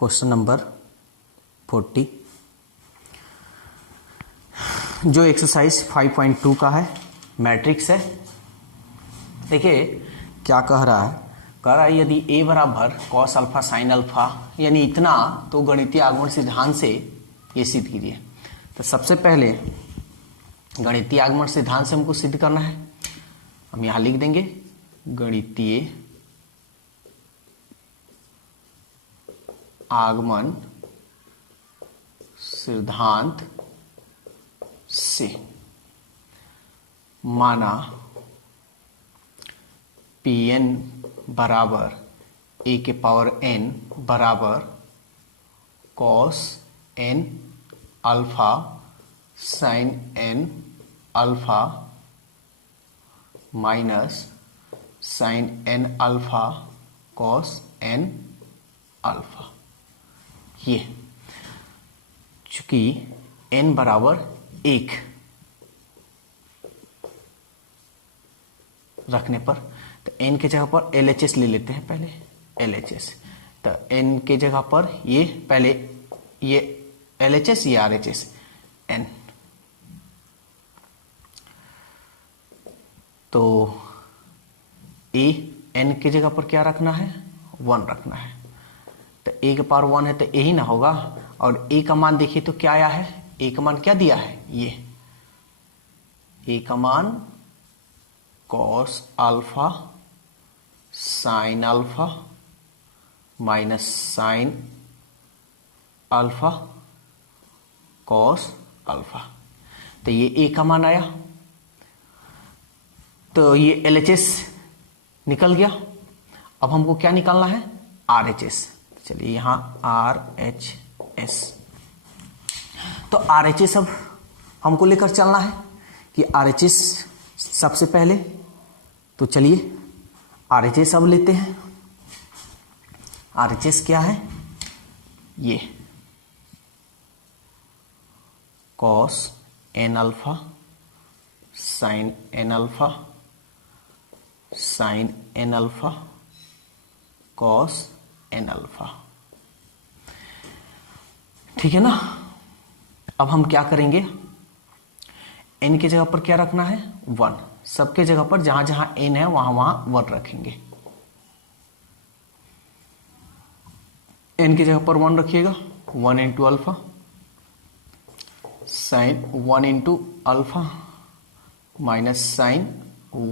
Question number 40 जो exercise 5.2 का है, मैट्रिक्स है। देखिए क्या कह रहा है, यदि a बराबर कॉस अल्फा साइन अल्फा यानी इतना, तो गणितीय आगमन सिद्धांत से ये सिद्ध कीजिए। तो सबसे पहले गणितीय आगमन सिद्धांत से हमको सिद्ध करना है। हम यहां लिख देंगे गणितीय आगमन सिद्धांत से माना Pn बराबर a के पावर n बराबर cos n alpha sine n alpha minus sine n alpha cos n alpha. ये चूंकि n बराबर 1 रखने पर, तो n के जगह पर LHS ले लेते हैं। पहले LHS, तो n के जगह पर ये पहले ये LHS, ये RHS n, तो a n के जगह पर क्या रखना है, 1 रखना है। तो a के पावर 1 है तो a ही ना होगा। और a का मान देखिए तो क्या आया है, a का मान क्या दिया है, ये a का मान cos alpha sine alpha minus sine alpha cos alpha. तो ये a का मान आया, तो ये LHS निकल गया। अब हमको क्या निकालना है, RHS। चलिए यहां RHS, तो RHS अब हमको लेकर चलना है कि RHS सबसे पहले, तो चलिए RHS अब लेते हैं। RHS क्या है, ये cos n alpha sine n alpha sine n alpha cos n alpha, ठीक है ना। अब हम क्या करेंगे, n की जगह पर क्या रखना है, 1। सबके जगह पर जहां जहां n है वहां वहां 1 रखेंगे। n की जगह पर 1 रखिएगा, 1 into alpha sine 1 into alpha minus sine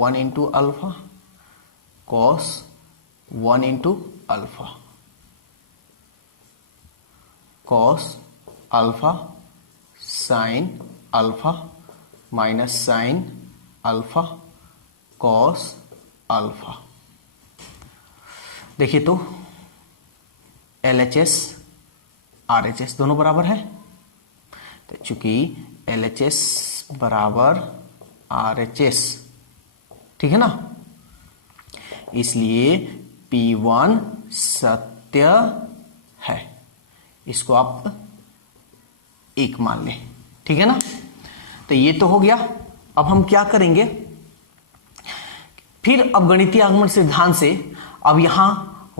1 into alpha cos 1 into alpha cos alpha sine alpha minus sine alpha cos alpha. देखिए तो LHS RHS दोनों बराबर है, तो चूंकि LHS बराबर RHS, ठीक है ना, इसलिए P1 सत्य है। इसको आप 1 मान लें, ठीक है ना। तो ये तो हो गया। अब हम क्या करेंगे, फिर अब गणितीय आगमन सिद्धांत से अब यहां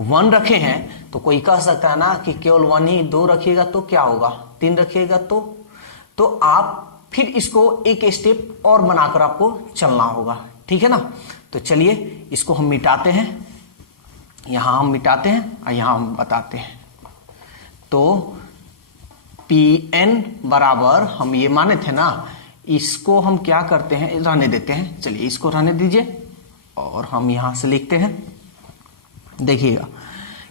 1 रखे हैं, तो कोई कह सकता है ना कि केवल 1 ही, 2 रखिएगा तो क्या होगा, 3 रखिएगा तो आप फिर इसको एक स्टेप और बनाकर आपको चलना होगा, ठीक है ना। तो चलिए इसको हम मिटाते हैं, यहां हम मिटाते हैं और यहां हम बताते हैं। तो Pn बराबर हम ये माने थे ना, इसको हम क्या करते हैं, रहने देते हैं। चलिए इसको रहने दीजिए और हम यहां से लिखते हैं। देखिएगा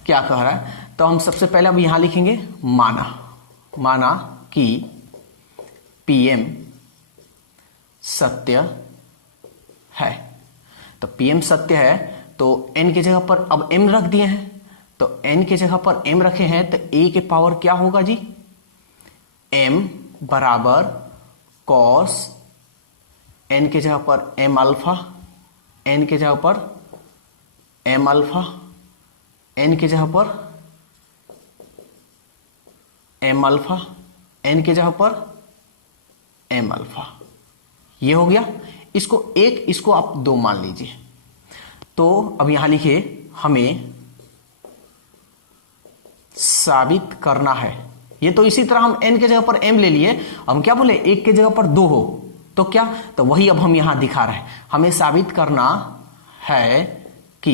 क्या कह रहा है, तो हम सबसे पहले अब यहां लिखेंगे माना कि Pm सत्य है। तो Pm सत्य है, तो n की जगह पर अब m रख दिए हैं, तो n की जगह पर m रखे हैं, तो a के पावर क्या होगा जी, m बराबर cos n की जगह पर m अल्फा, n की जगह पर m अल्फा, n की जगह पर m अल्फा, n की जगह पर m अल्फा। ये हो गया। इसको 1, इसको आप 2 मान लीजिए। तो अब यहां लिखिए, हमें साबित करना है। ये तो इसी तरह हम n के जगह पर m ले लिए, हम क्या बोले, 1 के जगह पर 2 हो तो क्या, तो वही अब हम यहां दिखा रहे हैं। हमें साबित करना है कि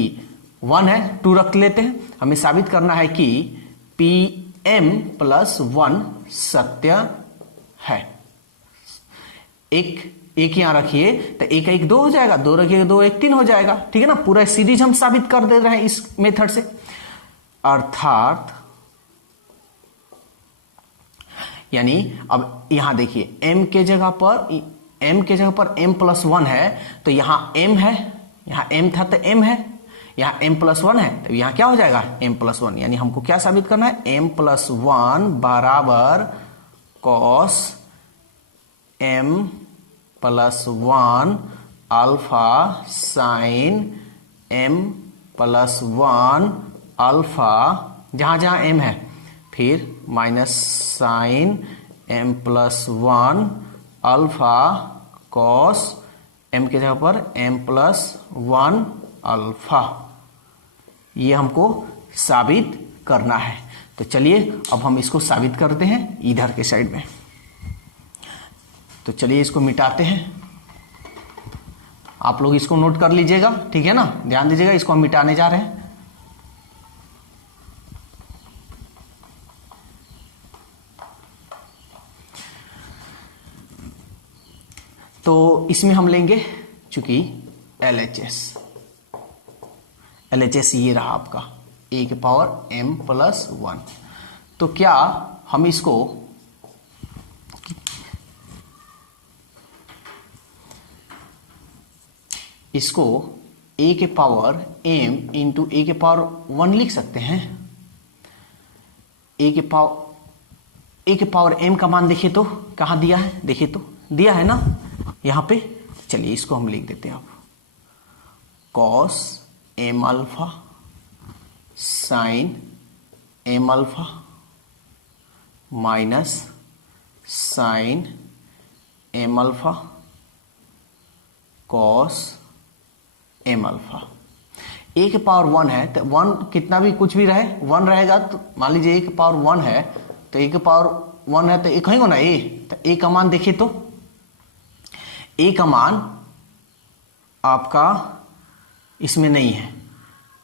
1 है, 2 रख लेते हैं। हमें साबित करना है कि pm + 1 सत्य है। एक यहां रखिए तो 1 1 2 हो जाएगा, 2 रखिए 2 1 3 हो जाएगा, ठीक है ना। पूरा सीरीज हम साबित कर दे रहे हैं इस मेथड से। अर्थात यानी अब यहां देखिए m के जगह पर m + 1 है, तो यहां m है, यहां m था तो m है, यहां m + 1 है तो यहां क्या हो जाएगा, m + 1। यानी हमको क्या साबित करना है, m + 1 बराबर cos m + 1 alpha sin m + 1 alpha, जहां जहां m है, फिर minus sin m + 1 alpha cos m के जगह पर m + 1 अल्फा। ये हमको साबित करना है। तो चलिए अब हम इसको साबित करते हैं इधर के साइड में। तो चलिए इसको मिटाते हैं। आप लोग इसको नोट कर लीजिएगा, ठीक है ना, ध्यान दीजिएगा, इसको हम मिटाने जा रहे हैं। तो इसमें हम लेंगे चूंकि LHS ये रहा आपका a⁻m + 1। तो क्या हम इसको a⁻m × a⁻1 लिख सकते हैं। a⁻m का मान देखिए तो कहां दिया है, देखिए तो दिया है ना यहां पे। चलिए इसको हम लिख देते हैं अब, cos m⁻ sin m⁻ minus sin m⁻ cos m⁻। a⁻1 है तो 1 कितना भी कुछ भी रहे 1 रहेगा, तो मान लीजिए a⁻1 है तो a⁻1 है तो एक कहीं ना a, तो a का मान देखिए तो a का मान आपका इसमें नहीं है,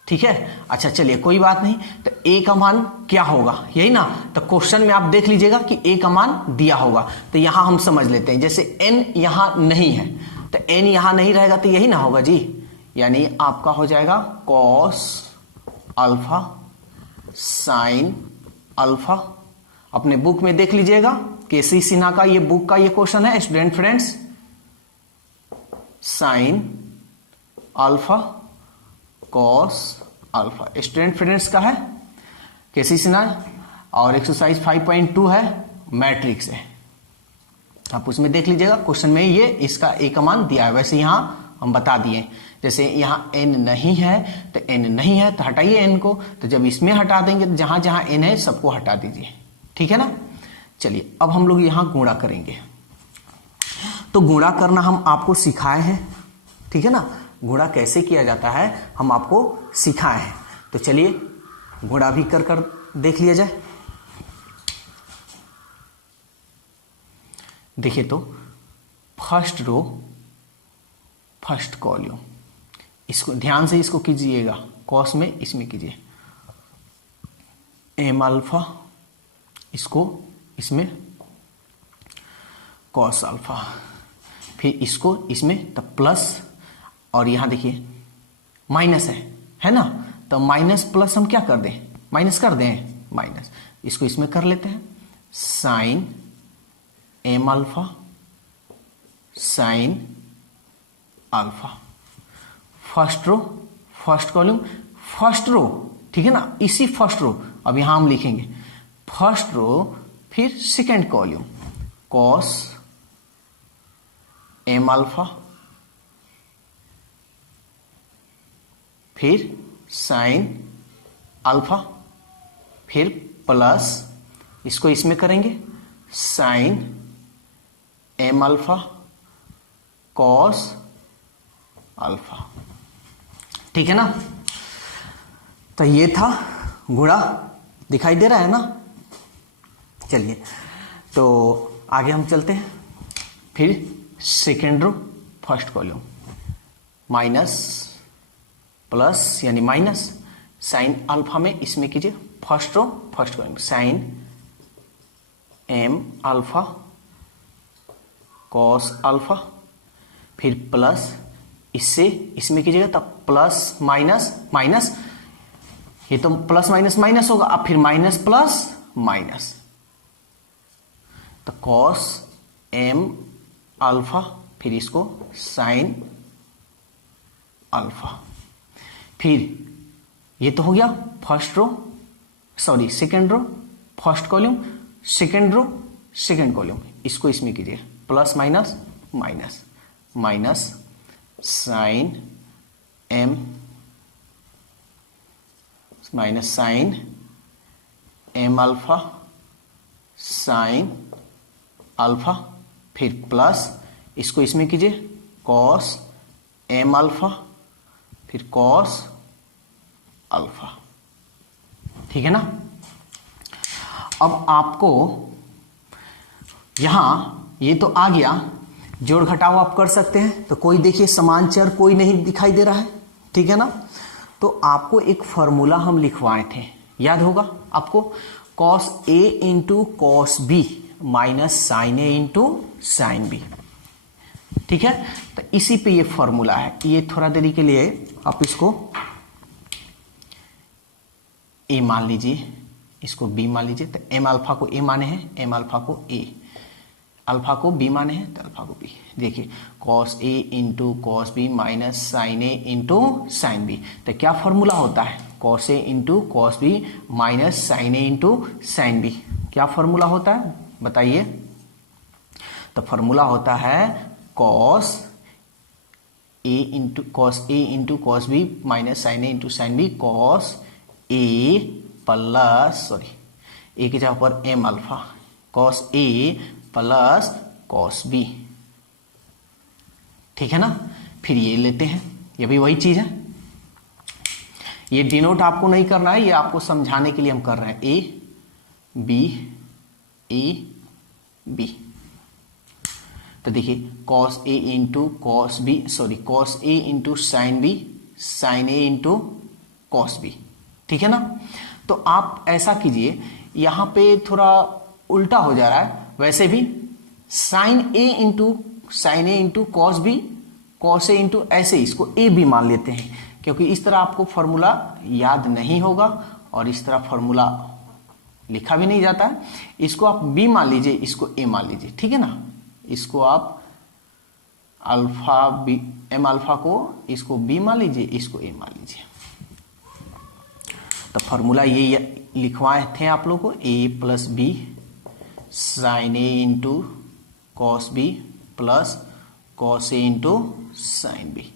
ठीक है। अच्छा चलिए कोई बात नहीं, तो a का मान क्या होगा, यही ना। तो क्वेश्चन में आप देख लीजिएगा कि a का मान दिया होगा, तो यहां हम समझ लेते हैं। जैसे n यहां नहीं है तो n यहां नहीं रहेगा तो यही ना होगा जी, यानी आपका हो जाएगा cos अल्फा sin अल्फा। अपने बुक में देख लीजिएगा, केसी सिन्हा का ये बुक का ये क्वेश्चन है student friends, sin alpha cos alpha, student friends का है केसी सिन्हा, और एक्सरसाइज 5.2 है, मैट्रिक्स है, आप उसमें देख लीजिएगा। क्वेश्चन में ये इसका a का मान दिया है। वैसे यहां हम बता दिए, जैसे यहां n नहीं है तो n नहीं है तो हटाइए n को, तो जब इसमें हटा देंगे तो जहां जहां n है सबको हटा दीजिए, ठीक है ना। चलिए अब हम लोग यहां गुणा करेंगे। तो गुणा करना हम आपको सिखाए हैं, ठीक है ना, गुणा कैसे किया जाता है हम आपको सिखाए हैं। तो चलिए गुणा भी कर कर देख लिया जाए। देखिए तो फर्स्ट रो फर्स्ट कॉलम, इसको ध्यान से इसको कीजिएगा, कॉस में इसमें कीजिए m⁻, इसको इसमें कॉस अल्फा, फिर इसको इसमें तो प्लस, और यहां देखिए माइनस है ना, तो माइनस प्लस हम क्या कर दें, माइनस कर दें, माइनस इसको इसमें कर लेते हैं sine m⁻, sine alpha. First row first column first row, ठीक है ना, इसी फर्स्ट रो अब यहां हम लिखेंगे फर्स्ट रो, फिर सेकेंड कॉलम कॉस m⁻, फिर साइन अल्फा, फिर प्लस इसको इसमें करेंगे साइन m⁻, कॉस अल्फा, ठीक है ना। तो ये था गुणा, दिखाई दे रहा है ना। चलिए तो आगे हम चलते हैं। फिर second row first column, minus plus यानी माइनस साइन अल्फा में इसमें कीजिए first row first column sine M alpha cos alpha, फिर प्लस इससे इसमें कीजिएगा तब प्लस माइनस माइनस, ये तो प्लस माइनस माइनस होगा, अब फिर माइनस प्लस माइनस, तो कॉस एम अल्फा, फिर इसको साइन अल्फा। फिर ये तो हो गया first row sorry second row first column, second row second column, इसको इसमें कीजिए plus minus minus minus sine m minus sine M alpha sine alpha, फिर प्लस इसको इसमें कीजिए कॉस एम अल्फा, फिर कॉस अल्फा। ठीक है ना। अब आपको यहां ये तो आ गया, जोड़ घटाव आप कर सकते हैं। तो कोई देखिए समान चर कोई नहीं दिखाई दे रहा है, ठीक है ना। तो आपको एक फॉर्मूला हम लिखवाए थे, याद होगा आपको, cos A into cos B minus sine A into sine B. ठीक है, तो इसी पे ये फॉर्मूला है। ये थोड़ा देरी के लिए आप इसको ए मान लीजिए, इसको बी मान लीजिए। तो एम अल्फा को ए माने हैं, एम अल्फा को ए, अल्फा को बी माने हैं तो अल्फा को बी। देखिए cos A into cos B minus sine A into sine B. तो क्या फॉर्मूला होता है, cos A into cos B minus sine A into sine B. क्या फॉर्मूला होता है बताइए। तो फॉर्मूला होता है cos A into cos B minus sine A into sine B, cos A plus sorry A की जगह पर M alpha, cos A plus cos B. ठीक है ना। फिर ये लेते हैं, ये भी वही चीज है। ये डिनोट आपको नहीं करना है, ये आपको समझाने के लिए हम कर रहे हैं। A B. तो देखिए cos A into cos B sorry cos A into sine B sine A into cos B. ठीक है ना। तो आप ऐसा कीजिए, यहां पे थोड़ा उल्टा हो जा रहा है। वैसे भी sign A into cos B, cos A into ऐसे इसको ए बी मान लेते हैं, क्योंकि इस तरह आपको फॉर्मूला याद नहीं होगा और इस तरह फॉर्मूला लिखा भी नहीं जाता है। इसको आप बी मान लीजिए, इसको ए मान लीजिए। ठीक है ना। इसको आप अल्फा बी एम अल्फा को इसको बी मान लीजिए, इसको ए मान लीजिए। तो फॉर्मूला ये लिखवाए थे आप लोग को, A plus B sine A into cos B plus cos A into sine B.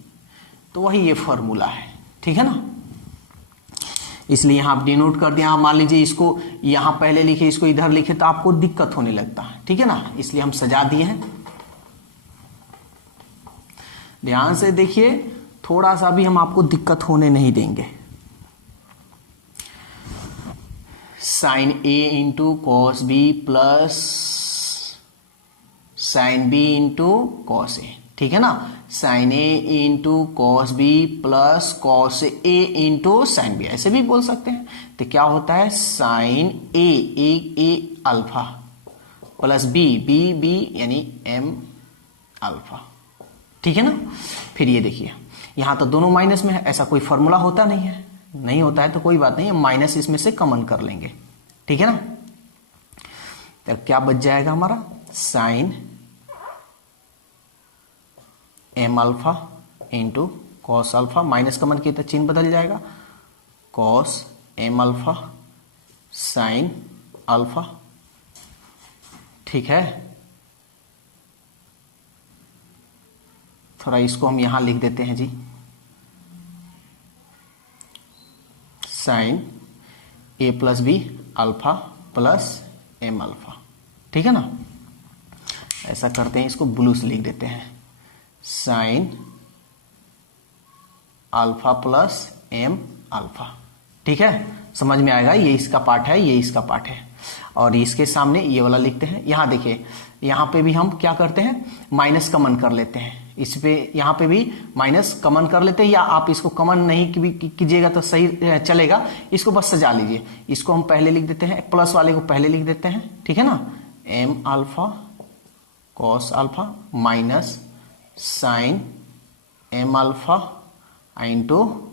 तो वही ये फॉर्मूला है। ठीक है ना। इसलिए यहां आप डिनोट कर दिया। मान लीजिए इसको यहां पहले लिखे, इसको इधर लिखे तो आपको दिक्कत होने लगता है। ठीक है ना, इसलिए हम सजा दिए हैं। ध्यान से देखिए, थोड़ा सा भी हम आपको दिक्कत होने नहीं देंगे। Sine A into cos B plus sine B into cos A. ठीक है ना। Sine A into cos B plus cos A into sine B, ऐसे भी बोल सकते हैं। तो क्या होता है, sine A alpha plus B यानी एम अल्फा। ठीक है ना। फिर ये देखिए यहां तो दोनों माइनस में है, ऐसा कोई फॉर्मूला होता नहीं है, नहीं होता है तो कोई बात नहीं, माइनस इसमें से कॉमन कर लेंगे। ठीक है ना। तो क्या बच जाएगा हमारा, sine M alpha into cos alpha, minus common किया तो चिन्ह बदल जाएगा, cos M alpha sine alpha. ठीक है। थोड़ा इसको हम यहां लिख देते हैं जी, sine A plus B alpha plus M alpha. ठीक है ना। ऐसा करते हैं, इसको ब्लू से लिख देते हैं, sine alpha plus M alpha. ठीक है। समझ में आएगा, ये इसका पार्ट है, ये इसका पार्ट है, और इसके सामने ये वाला लिखते हैं। यहाँ देखिए, यहाँ पे भी हम क्या करते हैं, माइनस कॉमन कर लेते हैं, इस पे यहाँ पे भी माइनस कॉमन कर लेते हैं, या आप इसको कॉमन नहीं कीजिएगा तो सही चलेगा, इसको बस सजा लीजिए। इसको हम पहले लिख देते हैं, प्लस वाले को पहले लिख देते हैं, ठीक है ना, m alpha cos alpha minus sine M alpha into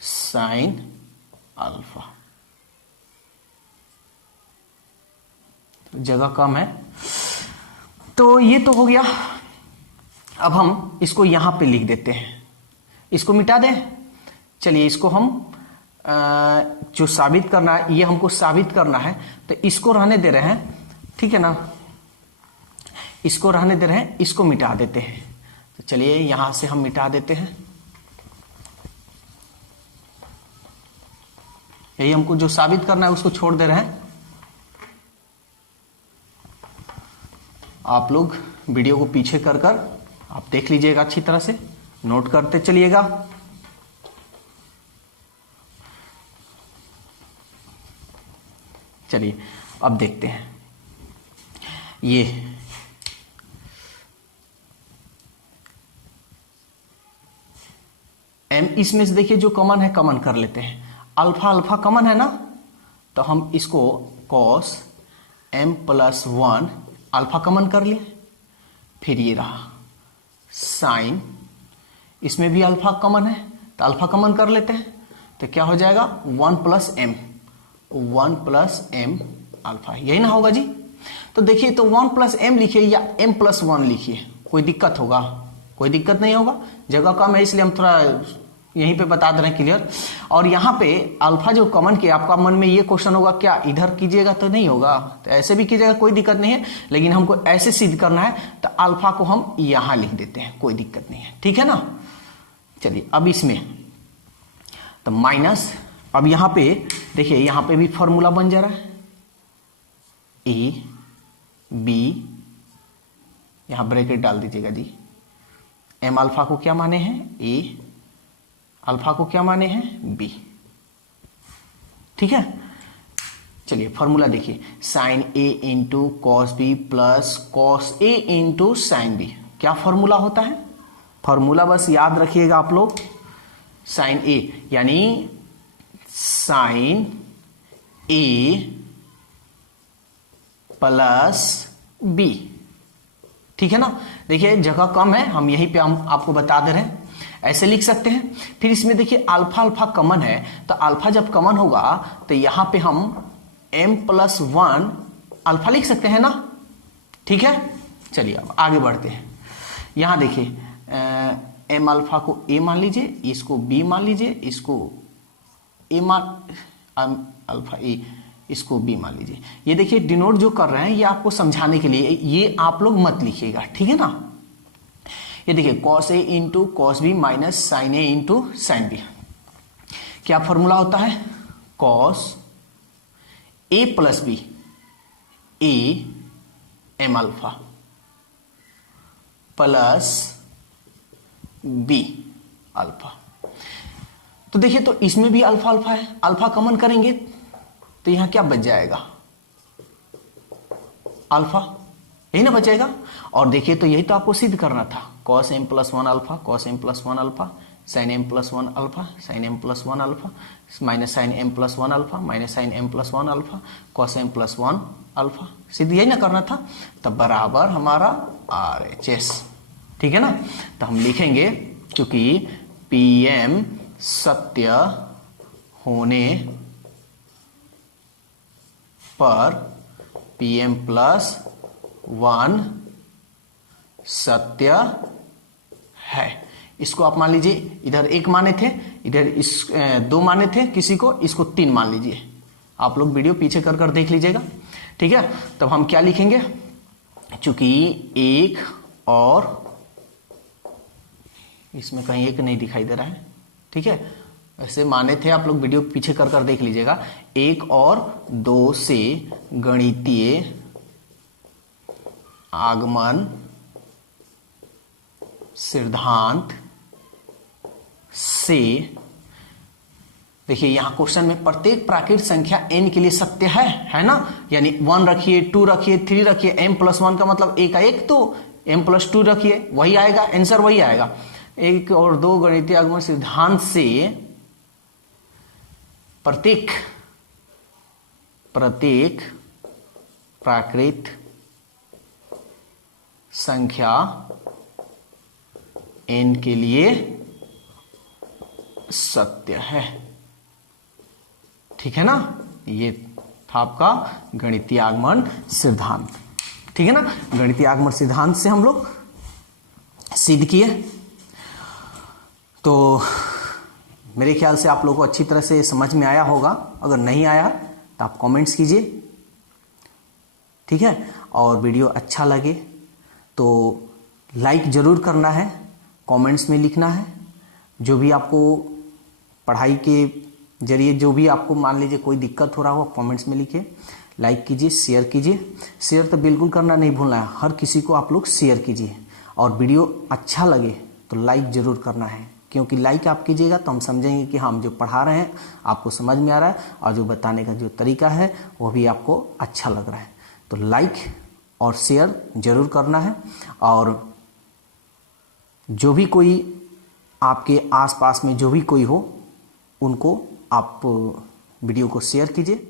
sine alpha. जगह कम है तो ये तो हो गया। अब हम इसको यहां पे लिख देते हैं, इसको मिटा दें। चलिए इसको हम जो साबित करना है, ये हमको साबित करना है, तो इसको रहने दे रहे हैं, ठीक है ना, इसको रहने दे रहे हैं, इसको मिटा देते हैं। तो चलिए यहां से हम मिटा देते हैं। यही हमको जो साबित करना है उसको छोड़ दे रहे हैं। आप लोग वीडियो को पीछे कर आप देख लीजिएगा, अच्छी तरह से नोट करते चलिएगा। चलिए अब देखते हैं, ये एम, इसमें से देखिए जो कॉमन है कॉमन कर लेते हैं। अल्फा अल्फा कॉमन है ना, तो हम इसको cos m plus 1 alpha common कर लिए। फिर ये रहा साइन, इसमें भी अल्फा कॉमन है तो अल्फा कॉमन कर लेते हैं, तो क्या हो जाएगा 1 प्लस एम अल्फा, यही ना होगा जी। तो देखिए, तो 1 प्लस एम लिखिए या m प्लस 1 लिखिए, कोई दिक्कत होगा? कोई दिक्कत नहीं होगा, जगह कम है इसलिए हम थोड़ा यहीं पे बता दे रहे हैं क्लियर। और यहाँ पे अल्फा जो कॉमन किया, आपका मन में ये क्वेश्चन होगा क्या इधर कीजिएगा तो नहीं होगा, तो ऐसे भी कीजिएगा, कोई दिक्कत नहीं है, लेकिन हमको ऐसे सिद्ध करना है तो अल्फा को हम यहां लिख देते हैं, कोई दिक्कत नहीं है, ठीक है ना। चलिए अब इसमें तो माइनस, अब यहां पे देखिए, यहां पे भी फॉर्मूला बन जा रहा है, ए बी, यहां ब्रैकेट डाल दीजिएगा जी। एम अल्फा को क्या माने हैं ए, अल्फा को क्या माने हैं बी, ठीक है। चलिए फॉर्मूला देखिए, sine A into cos B plus cos A into sine B, क्या फॉर्मूला होता है? फॉर्मूला बस याद रखिएगा आप लोग, साइन ए यानी साइन ए प्लस बी, ठीक है ना। देखिए जगह कम है, हम यहीं पे हम आपको बता दे रहे हैं, ऐसे लिख सकते हैं। फिर इसमें देखिए अल्फा अल्फा कॉमन है, तो अल्फा जब कॉमन होगा तो यहां पे हम m प्लस 1 अल्फा लिख सकते हैं ना, ठीक है। चलिए अब आगे बढ़ते हैं। यहां देखिए m अल्फा को a मान लीजिए, इसको b मान लीजिए, इसको a मान अल्फा a, इसको b मान लीजिए। ये देखिए डिनोट जो कर रहे हैं ये आपको समझाने के लिए, ये आप लोग मत लिखिएगा, ठीक है ना। ये देखिए cos A into cos B minus sine A into sine B, क्या फॉर्मूला होता है? Cos A plus B A M alpha plus B alpha. तो देखिए, तो इसमें भी अल्फा अल्फा है, अल्फा कॉमन करेंगे तो यहां क्या बच जाएगा? अल्फा, यही ना बचेगा। और देखिए, तो यही तो आपको सिद्ध करना था, cos m plus 1 alpha, cos m plus 1 alpha, sine m plus 1 alpha, sine m plus 1 alpha, minus sine m plus 1 alpha, minus sine m plus 1 alpha, cos m plus 1 alpha, सिद्ध यही ना करना था। तब बराबर हमारा RHS, ठीक है ना। तो हम लिखेंगे, क्योंकि PM सत्य होने पर PM प्लस 1 सत्य है। इसको आप मान लीजिए, इधर 1 माने थे, इधर इस 2 माने थे किसी को, इसको 3 मान लीजिए। आप लोग वीडियो पीछे कर देख लीजिएगा, ठीक है। तब हम क्या लिखेंगे, चूंकि 1 और इसमें कहीं 1 नहीं दिखाई दे रहा है, ठीक है, ऐसे माने थे, आप लोग वीडियो पीछे कर देख लीजिएगा। 1 और 2 से गणितीय आगमन सिद्धांत से देखिए यहाँ क्वेश्चन में प्रत्येक प्राकृत संख्या n के लिए सत्य है ना, यानी 1 रखिए, 2 रखिए, 3 रखिए, m+1 का मतलब a का 1, तो m+2 रखिए, वही आएगा आंसर, वही आएगा। 1 और 2 गणितीय आगमन सिद्धांत से प्रत्येक प्राकृत संख्या n के लिए सत्य है। ठीक है ना, ये था आपका गणितीय आगमन सिद्धांत। ठीक है ना, गणितीय आगमन सिद्धांत से हम लोग सिद्ध किए। तो मेरे ख्याल से आप लोगों को अच्छी तरह से समझ में आया होगा। अगर नहीं आया तो आप कमेंट्स कीजिए, ठीक है। और वीडियो अच्छा लगे तो लाइक जरूर करना है, कमेंट्स में लिखना है। जो भी आपको पढ़ाई के जरिए जो भी आपको मान लीजिए कोई दिक्कत हो रहा हो, कमेंट्स में लिखिए, लाइक कीजिए, शेयर कीजिए। शेयर तो बिल्कुल करना नहीं भूलना है, हर किसी को आप लोग शेयर कीजिए। और वीडियो अच्छा लगे तो लाइक जरूर करना है, क्योंकि लाइक आप कीजिएगा तो हम समझेंगे कि हम जो पढ़ा रहे हैं आपको समझ में आ रहा है, और जो बताने का जो तरीका है वो भी आपको अच्छा लग रहा है। तो लाइक और शेयर जरूर करना है। और जो भी कोई आपके आसपास में जो भी कोई हो, उनको आप वीडियो को शेयर कीजिए।